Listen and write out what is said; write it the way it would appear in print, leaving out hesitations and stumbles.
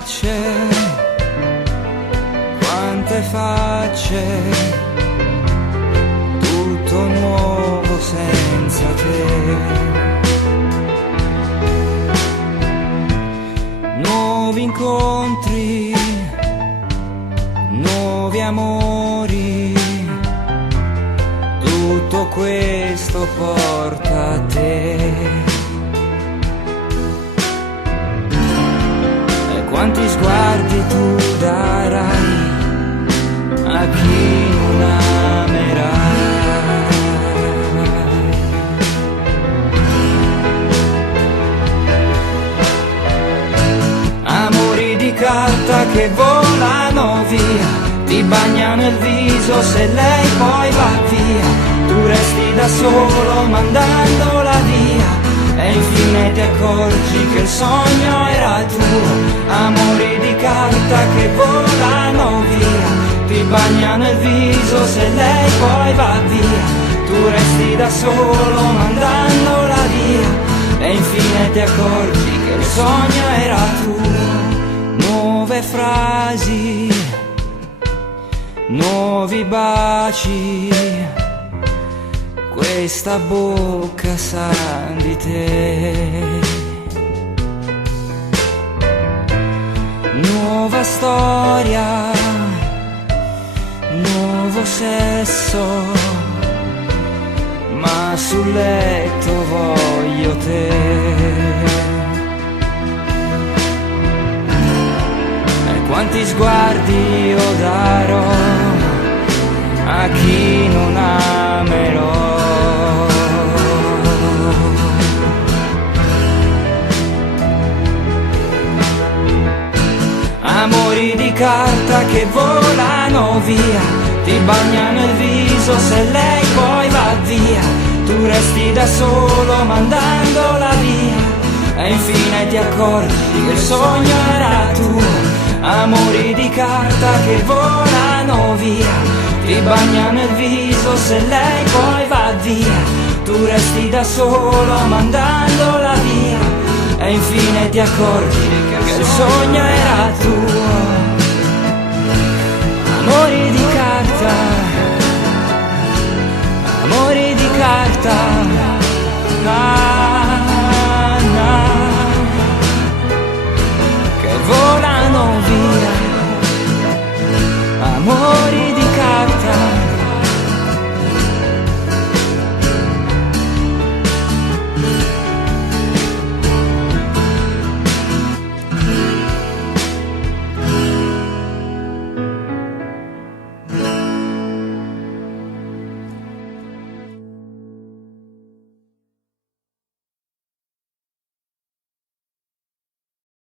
facce, quante facce, tutto nuovo senza te. Nuovi incontri, nuovi amori, tutto questo porta a te. E quanti sguardi tu darai a chi non amerai. Amori di carta che volano via, ti bagnano il viso se lei poi va via. Tu resti da solo mandandola via e infine ti accorgi che il sogno era tuo. Amori di carta che volano via, ti bagnano il viso se lei poi va via. Tu resti da solo mandandola via e infine ti accorgi che il sogno era tuo. Nuove frasi, nuovi baci, questa bocca sa di te. Nuova storia, nuovo sesso, ma sul letto voglio te. E quanti sguardi io darò a chi non amerò. Amori di carta che volano via, ti bagnano il viso se lei poi va via. Tu resti da solo mandandola via e infine ti accorgi che il sogno era tuo. Amori di carta che volano via, ti bagnano il viso se lei poi va via. Tu resti da solo mandandola via e infine ti accorgi che il sogno era tuo. Amori di carta, amori di carta.